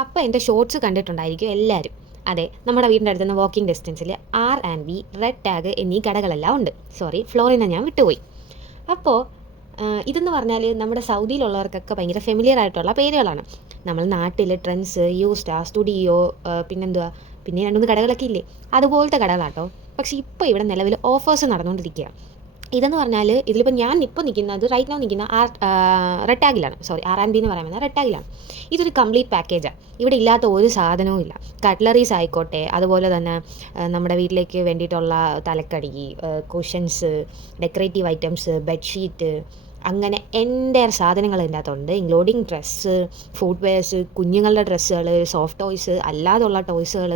അപ്പോൾ എൻ്റെ ഷോർട്സ് കണ്ടിട്ടുണ്ടായിരിക്കും എല്ലാവരും. അതെ, നമ്മുടെ വീടിൻ്റെ അടുത്തുനിന്ന് വാക്കിംഗ് ഡിസ്റ്റൻസിൽ R&B, റെഡ് ടാഗ് എന്നീ കടകളെല്ലാം ഉണ്ട്. സോറി, ഫ്ലോറിന ഞാൻ വിട്ടുപോയി. അപ്പോൾ ഇതെന്ന് പറഞ്ഞാൽ നമ്മുടെ സൗദിയിലുള്ളവർക്കൊക്കെ ഭയങ്കര ഫെമിലിയർ ആയിട്ടുള്ള പേരുകളാണ്. നമ്മൾ നാട്ടിൽ ട്രെൻഡ്സ്, യൂസ്റ്റാ, സ്റ്റുഡിയോ, പിന്നെന്തുവാ, പിന്നെ രണ്ടുമൂന്ന് കടകളൊക്കെ ഇല്ലേ, അതുപോലത്തെ കടകളാട്ടോ. പക്ഷേ ഇപ്പോൾ ഇവിടെ നിലവിൽ ഓഫേഴ്സ് നടന്നുകൊണ്ടിരിക്കുക. ഇതെന്ന് പറഞ്ഞാൽ ഇതിലിപ്പോൾ ഞാൻ ഇപ്പോൾ നിൽക്കുന്നത് റൈറ്റ് നൗ നിൽക്കുന്ന റെഡ് ടാഗിലാണ്. സോറി, R&B എന്ന് പറയാൻ പറ്റുന്ന റെഡ് ടാഗിലാണ്. ഇതൊരു കംപ്ലീറ്റ് പാക്കേജാണ്. ഇവിടെ ഇല്ലാത്ത ഒരു സാധനവും ഇല്ല. കട്ട്ലറീസ് ആയിക്കോട്ടെ, അതുപോലെ തന്നെ നമ്മുടെ വീട്ടിലേക്ക് വേണ്ടിയിട്ടുള്ള തലക്കടി, കുഷൻസ്, ഡെക്കറേറ്റീവ് ഐറ്റംസ്, ബെഡ്ഷീറ്റ്, അങ്ങനെ എൻ്റയർ സാധനങ്ങൾ ഇതിൻ്റെ അകത്തുണ്ട്. ഇൻക്ലൂഡിങ് ഡ്രസ്സ്, ഫുഡ് വെയർസ്, കുഞ്ഞുങ്ങളുടെ ഡ്രസ്സുകൾ, സോഫ്റ്റ് ടോയ്സ്, അല്ലാതുള്ള ടോയ്സുകൾ,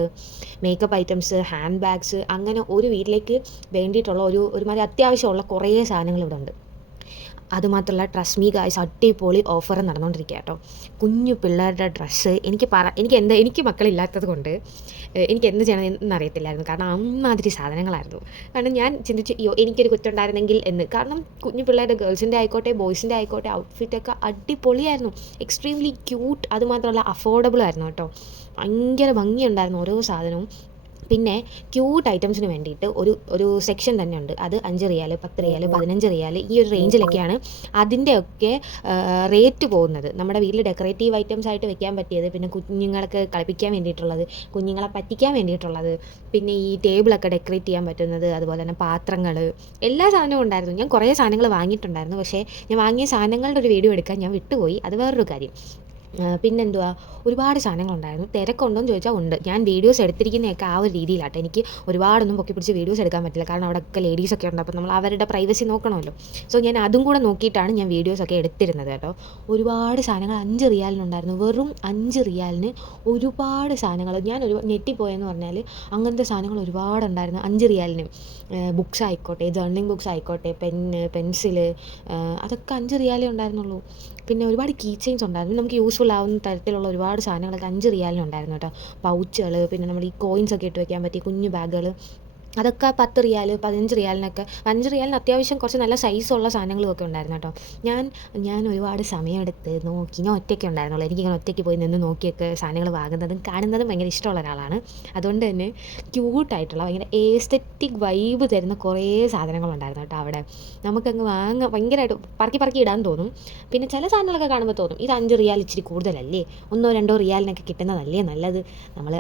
മേക്കപ്പ് ഐറ്റംസ്, ഹാൻഡ് ബാഗ്സ്, അങ്ങനെ ഒരു വീട്ടിലേക്ക് വേണ്ടിയിട്ടുള്ള ഒരുമാതിരി അത്യാവശ്യമുള്ള കുറേ സാധനങ്ങൾ ഇവിടെ ഉണ്ട്. അതുമാത്രമല്ല, ട്രസ്റ്റ് മീ ഗായ്സ്, അടിപൊളി ഓഫർ നടന്നുകൊണ്ടിരിക്കുക കേട്ടോ. കുഞ്ഞു പിള്ളേരുടെ ഡ്രസ്സ് എനിക്ക് മക്കളില്ലാത്തത് കൊണ്ട് എനിക്ക് എന്ത് ചെയ്യണം എന്നറിയത്തില്ലായിരുന്നു. കാരണം അമ്മാതിരി സാധനങ്ങളായിരുന്നു. കാരണം ഞാൻ ചിന്തിച്ചു, അയ്യോ എനിക്കൊരു കുറ്റുണ്ടായിരുന്നെങ്കിൽ എന്ന്. കാരണം കുഞ്ഞു പിള്ളേരുടെ ഗേൾസിൻ്റെ ആയിക്കോട്ടെ ബോയ്സിൻ്റെ ആയിക്കോട്ടെ ഔട്ട്ഫിറ്റൊക്കെ അടിപൊളിയായിരുന്നു. Extremely cute. അതുമാത്രമല്ല അഫോർഡബിൾ ആയിരുന്നു കേട്ടോ. ഭയങ്കര ഭംഗിയുണ്ടായിരുന്നു ഓരോ സാധനവും. പിന്നെ ക്യൂട്ട് ഐറ്റംസിന് വേണ്ടിയിട്ട് ഒരു സെക്ഷൻ തന്നെ ഉണ്ട്. അത് 5 റിയാൽ, 10 റിയാൽ, 15 റിയാൽ, ഈ ഒരു റേഞ്ചിലൊക്കെയാണ് അതിൻ്റെയൊക്കെ റേറ്റ് പോകുന്നത്. നമ്മുടെ വീട്ടിൽ ഡെക്കറേറ്റീവ് ഐറ്റംസ് ആയിട്ട് വെക്കാൻ പറ്റിയത്, പിന്നെ കുഞ്ഞുങ്ങൾക്ക് കളിപ്പിക്കാൻ വേണ്ടിയിട്ടുള്ളത്, കുഞ്ഞുങ്ങളെ പറ്റിക്കാൻ വേണ്ടിയിട്ടുള്ളത്, പിന്നെ ഈ ടേബിളൊക്കെ ഡെക്കറേറ്റ് ചെയ്യാൻ പറ്റുന്നത്, അതുപോലെ തന്നെ പാത്രങ്ങൾ, എല്ലാ സാധനവും ഉണ്ടായിരുന്നു. ഞാൻ കുറേ സാധനങ്ങൾ വാങ്ങിയിട്ടുണ്ടായിരുന്നു. പക്ഷേ ഞാൻ വാങ്ങിയ സാധനങ്ങളുടെ ഒരു വീഡിയോ എടുക്കാൻ ഞാൻ വിട്ടുപോയി. അത് വേറൊരു കാര്യം. പിന്നെന്തുവാ, ഒരുപാട് സാധനങ്ങളുണ്ടായിരുന്നു. തിരക്കുണ്ടോയെന്ന് ചോദിച്ചാൽ ഉണ്ട്. ഞാൻ വീഡിയോസ് എടുത്തിരിക്കുന്നതൊക്കെ ആ ഒരു രീതിയിലാട്ടോ. എനിക്ക് ഒരുപാടൊന്നും പൊക്കി പിടിച്ച് വീഡിയോസ് എടുക്കാൻ പറ്റില്ല. കാരണം അവിടെയൊക്കെ ലേഡീസൊക്കെ ഉണ്ട്. അപ്പോൾ നമ്മൾ അവരുടെ പ്രൈവസി നോക്കണമല്ലോ. സോ ഞാൻ അതും കൂടെ നോക്കിയിട്ടാണ് ഞാൻ വീഡിയോസൊക്കെ എടുത്തിരുന്നത് കേട്ടോ. ഒരുപാട് സാധനങ്ങൾ 5 റിയാലിനുണ്ടായിരുന്നു. വെറും 5 റിയാലിന് ഒരുപാട് സാധനങ്ങൾ. ഞാൻ ഞെട്ടിപ്പോയെന്ന് പറഞ്ഞാൽ അങ്ങനത്തെ സാധനങ്ങൾ ഒരുപാടുണ്ടായിരുന്നു 5 റിയാലിന്. ബുക്സ് ആയിക്കോട്ടെ, ജേർണലിംഗ് ബുക്സ് ആയിക്കോട്ടെ, പെൻസില്, അതൊക്കെ 5 റിയാലേ ഉണ്ടായിരുന്നുള്ളൂ. പിന്നെ ഒരുപാട് കീ ചെയിൻസ് ഉണ്ടായിരുന്നു. നമുക്ക് യൂസ്ഫുൾ ആവുന്ന തരത്തിലുള്ള ഒരുപാട് സാധനങ്ങളൊക്കെ 5 റിയാലിനുണ്ടായിരുന്നു കേട്ടോ. പൗച്ചുകൾ, പിന്നെ നമ്മൾ ഈ കോയിൻസൊക്കെ ഇട്ട് വയ്ക്കാൻ പറ്റിയ കുഞ്ഞു ബാഗുകൾ, അതൊക്കെ 10 റിയാൽ, 15 റിയാലിനൊക്കെ. 5 റിയാലിന് അത്യാവശ്യം കുറച്ച് നല്ല സൈസുള്ള സാധനങ്ങളുമൊക്കെ ഉണ്ടായിരുന്നു കേട്ടോ. ഞാൻ ഒരുപാട് സമയമെടുത്ത് നോക്കി. ഞാൻ ഒറ്റയ്ക്ക് ഉണ്ടായിരുന്നുള്ളൂ. എനിക്കിങ്ങനെ ഒറ്റയ്ക്ക് പോയി നിന്ന് നോക്കിയൊക്കെ സാധനങ്ങൾ വാങ്ങുന്നതും കാണുന്നതും ഭയങ്കര ഇഷ്ടമുള്ള ഒരാളാണ്. അതുകൊണ്ട് തന്നെ ക്യൂട്ടായിട്ടുള്ള ഭയങ്കര ഏസ്തെറ്റിക് വൈബ് തരുന്ന കുറേ സാധനങ്ങളുണ്ടായിരുന്നു കേട്ടോ അവിടെ. നമുക്കങ്ങ് വാങ്ങാൻ ഭയങ്കരമായിട്ട് പറക്കി ഇടാൻ തോന്നും. പിന്നെ ചില സാധനങ്ങളൊക്കെ കാണുമ്പോൾ തോന്നും, ഇത് 5 റിയാൽ ഇച്ചിരി കൂടുതലല്ലേ, 1-2 റിയാലിനൊക്കെ കിട്ടുന്നതല്ലേ നല്ലത്.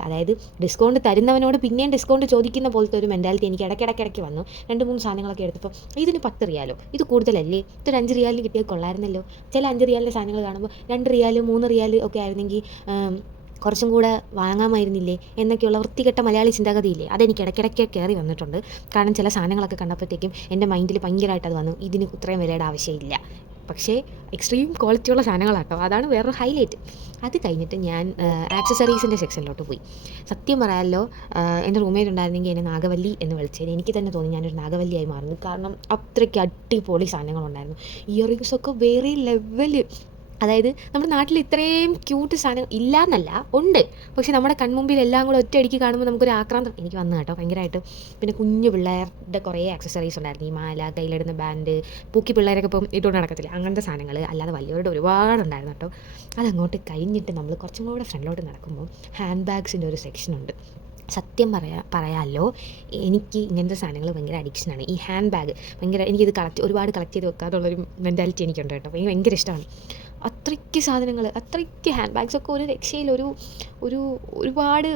അതായത് ഡിസ്കൗണ്ട് തരുന്നവനോട് പിന്നെയും ഡിസ്കൗണ്ട് ചോദിക്കുന്ന പോലത്തെ ഒരു മെൻറ്റാലിറ്റി എനിക്ക് ഇടയ്ക്കിടയ്ക്ക് വന്നു. 2-3 സാധനങ്ങളൊക്കെ എടുത്തപ്പോൾ ഇതിന് 10 റിയാലോ, ഇത് കൂടുതലല്ലേ, ഇതൊരു 5 റിയാലിന് കിട്ടിയാൽ കൊള്ളായിരുന്നല്ലോ. ചില 5 റിയാലിൻ്റെ സാധനങ്ങൾ കാണുമ്പോൾ 2 റിയാൽ, 3 റിയാൽ ഒക്കെ ആയിരുന്നെങ്കിൽ കുറച്ചും കൂടെ വാങ്ങാമായിരുന്നില്ലേ എന്നൊക്കെയുള്ള വൃത്തികെട്ട മലയാളി ചിന്താഗതിയില്ലേ, അതെനിക്ക് ഇടയ്ക്കിടയ്ക്ക് കയറി വന്നിട്ടുണ്ട്. കാരണം ചില സാധനങ്ങളൊക്കെ കണ്ടപ്പോഴത്തേക്കും എൻ്റെ മൈൻഡിൽ ഭയങ്കരമായിട്ട് അത് വന്നു, ഇതിന് ഇത്രയും വിലയുടെ ആവശ്യമില്ല. പക്ഷേ എക്സ്ട്രീം ക്വാളിറ്റിയുള്ള സാധനങ്ങളാട്ടോ. അതാണ് വേറൊരു ഹൈലൈറ്റ്. അത് കഴിഞ്ഞിട്ട് ഞാൻ ആക്സസറീസിൻ്റെ സെക്ഷനിലോട്ട് പോയി. സത്യം പറയാമല്ലോ, എൻ്റെ റൂംമേറ്റ് ഉണ്ടായിരുന്നെങ്കിൽ എന്നെ നാഗവല്ലി എന്ന് വിളിച്ചത്. എനിക്ക് തന്നെ തോന്നി ഞാനൊരു നാഗവല്ലിയായി മാറുന്നു. കാരണം അത്രയ്ക്ക് അടിപൊളി സാധനങ്ങളുണ്ടായിരുന്നു. ഇയറിങ്സൊക്കെ വേറെ ലെവല്. അതായത് നമ്മുടെ നാട്ടിൽ ഇത്രയും ക്യൂട്ട് സാധനം ഇല്ല എന്നല്ല, ഉണ്ട്. പക്ഷേ നമ്മുടെ കൺമുമ്പിൽ എല്ലാം കൂടെ ഒറ്റയടിക്ക് കാണുമ്പോൾ നമുക്കൊരു ആക്രാന്തം എനിക്ക് വന്നു കേട്ടോ, ഭയങ്കരമായിട്ട്. പിന്നെ കുഞ്ഞു പിള്ളേരുടെ കുറേ ആക്സസറീസ് ഉണ്ടായിരുന്നു. ഈ മാല, കയ്യിലിടുന്ന ബാൻഡ്, പൂക്കി പിള്ളേരൊക്കെ ഇപ്പം ഇട്ടുകൊണ്ട് നടക്കത്തില്ല, അങ്ങനത്തെ സാധനങ്ങൾ. അല്ലാതെ വലിയവരുടെ ഒരുപാടുണ്ടായിരുന്നു കേട്ടോ. അതങ്ങോട്ട് കഴിഞ്ഞിട്ട് നമ്മൾ കുറച്ചും കൂടെ ഫ്രണ്ടിലോട്ട് നടക്കുമ്പോൾ ഹാൻഡ് ബാഗ്സിൻ്റെ ഒരു സെക്ഷനുണ്ട്. സത്യം പറയാമല്ലോ, എനിക്ക് ഇങ്ങനത്തെ സാധനങ്ങൾ ഭയങ്കര അഡിക്ഷനാണ്. ഈ ഹാൻഡ് ബാഗ് എനിക്കിത് ഒരുപാട് കളക്ട് ചെയ്ത് വെക്കാതുള്ളൊരു മെൻറ്റാലിറ്റി എനിക്കുണ്ട് കേട്ടോ. എനിക്ക് ഭയങ്കര ഇഷ്ടമാണ്. അത്രയ്ക്ക് സാധനങ്ങൾ, അത്രയ്ക്ക് ഹാൻഡ് ബാഗ്സൊക്കെ ഒരു രക്ഷയിൽ ഒരുപാട്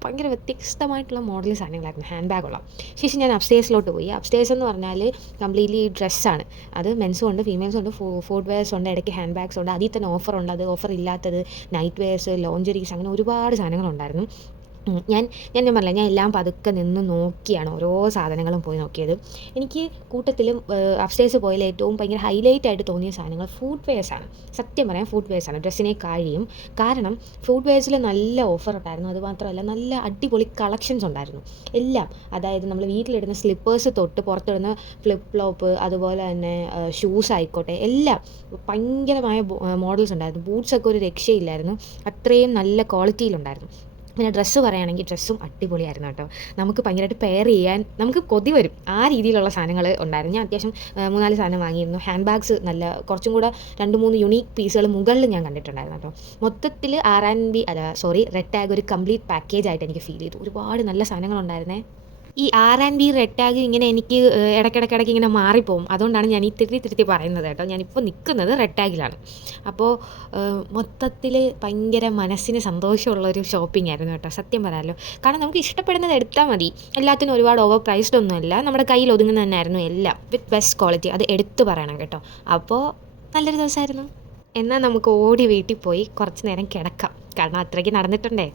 ഭയങ്കര വ്യത്യസ്തമായിട്ടുള്ള മോഡൽ സാധനങ്ങളായിരുന്നു ഹാൻഡ് ബാഗുള്ള. ശേഷം ഞാൻ അപ്സ്റ്റേഴ്സിലോട്ട് പോയി. അപ്സ്റ്റേഴ്സ് എന്ന് പറഞ്ഞാൽ കംപ്ലീറ്റ്ലി ഡ്രസ്സാണ്. അത് മെൻസും ഉണ്ട്, ഫീമെയിൽസും ഉണ്ട്, ഫുഡ് വെയർസ് ഉണ്ട്, ഇടയ്ക്ക് ഹാൻഡ് ബാഗ്സ് ഉണ്ട്. അതിൽ തന്നെ ഓഫറുണ്ട്, അത് ഓഫർ ഇല്ലാത്തത്, നൈറ്റ് വെയർസ്, ലോഞ്ചറീസ്, അങ്ങനെ ഒരുപാട് സാധനങ്ങളുണ്ടായിരുന്നു. ഞാൻ പറഞ്ഞില്ല, ഞാൻ എല്ലാം പതുക്കെ നിന്ന് നോക്കിയാണ് ഓരോ സാധനങ്ങളും പോയി നോക്കിയത്. എനിക്ക് കൂട്ടത്തിലും അപ്സ്റ്റേഴ്സ് പോയാൽ ഏറ്റവും ഭയങ്കര ഹൈലൈറ്റ് ആയിട്ട് തോന്നിയ സാധനങ്ങൾ ഫുഡ് വെയർസാണ്. സത്യം പറയാം, ഫുഡ് വെയർസാണ് ഡ്രസ്സിനെ കഴിയും. കാരണം ഫുഡ് വെയർസിൽ നല്ല ഓഫർ ഉണ്ടായിരുന്നു. അതുമാത്രമല്ല നല്ല അടിപൊളി കളക്ഷൻസ് ഉണ്ടായിരുന്നു എല്ലാം. അതായത് നമ്മൾ വീട്ടിലിടുന്ന സ്ലിപ്പേഴ്സ് തൊട്ട് പുറത്തിടുന്ന ഫ്ലിപ്പ് ഫ്ലോപ്പ്, അതുപോലെ തന്നെ ഷൂസ് ആയിക്കോട്ടെ, എല്ലാം ഭയങ്കരമായ മോഡൽസ് ഉണ്ടായിരുന്നു. ബൂട്ട്സൊക്കെ ഒരു രക്ഷയില്ലായിരുന്നു, അത്രയും നല്ല ക്വാളിറ്റിയിലുണ്ടായിരുന്നു. പിന്നെ ഡ്രസ്സ് പറയുകയാണെങ്കിൽ ഡ്രസ്സും അടിപൊളിയായിരുന്നു കേട്ടോ. നമുക്ക് ഭയങ്കരമായിട്ട് പെയർ ചെയ്യാൻ നമുക്ക് കൊതി വരും. ആ രീതിയിലുള്ള സാധനങ്ങൾ ഉണ്ടായിരുന്നു. ഞാൻ അത്യാവശ്യം 3, 4 സാധനം വാങ്ങിയിരുന്നു. ഹാൻഡ് ബാഗ്സ് നല്ല കുറച്ചും കൂടെ 2, 3 യുണീക്ക് പീസുകൾ മുകളിൽ ഞാൻ കണ്ടിട്ടുണ്ടായിരുന്നു കേട്ടോ. മൊത്തത്തിൽ R&B അല്ല സോറി റെഡ് ടാഗ് ഒരു കംപ്ലീറ്റ് പാക്കേജ് ആയിട്ട് എനിക്ക് ഫീൽ ചെയ്തു. ഒരുപാട് നല്ല സാധനങ്ങളുണ്ടായിരുന്നേ. ഈ R&B റെഡ് ടാഗ് ഇങ്ങനെ എനിക്ക് ഇടയ്ക്കിടയ്ക്ക് ഇങ്ങനെ മാറിപ്പോവും. അതുകൊണ്ടാണ് ഞാൻ ഈ തിരുത്തി പറയുന്നത് കേട്ടോ. ഞാനിപ്പോൾ നിൽക്കുന്നത് റെഡ് ടാഗിലാണ്. അപ്പോൾ മൊത്തത്തിൽ ഭയങ്കര മനസ്സിന് സന്തോഷമുള്ളൊരു ഷോപ്പിംഗ് ആയിരുന്നു കേട്ടോ, സത്യം പറയാമല്ലോ. കാരണം നമുക്ക് ഇഷ്ടപ്പെടുന്നത് എടുത്താൽ മതി. എല്ലാത്തിനും ഒരുപാട് ഓവർ പ്രൈസ്ഡ് ഒന്നുമല്ല. നമ്മുടെ കയ്യിൽ ഒതുങ്ങുന്ന തന്നെയായിരുന്നു എല്ലാം. വിത്ത് ബെസ്റ്റ് ക്വാളിറ്റി, അത് എടുത്തു പറയണം കേട്ടോ. അപ്പോൾ നല്ലൊരു ദിവസമായിരുന്നു. എന്നാൽ നമുക്ക് ഓടി വീട്ടിൽ പോയി കുറച്ച് നേരം കിടക്കാം. കാരണം അത്രയ്ക്ക് നടന്നിട്ടുണ്ടേ.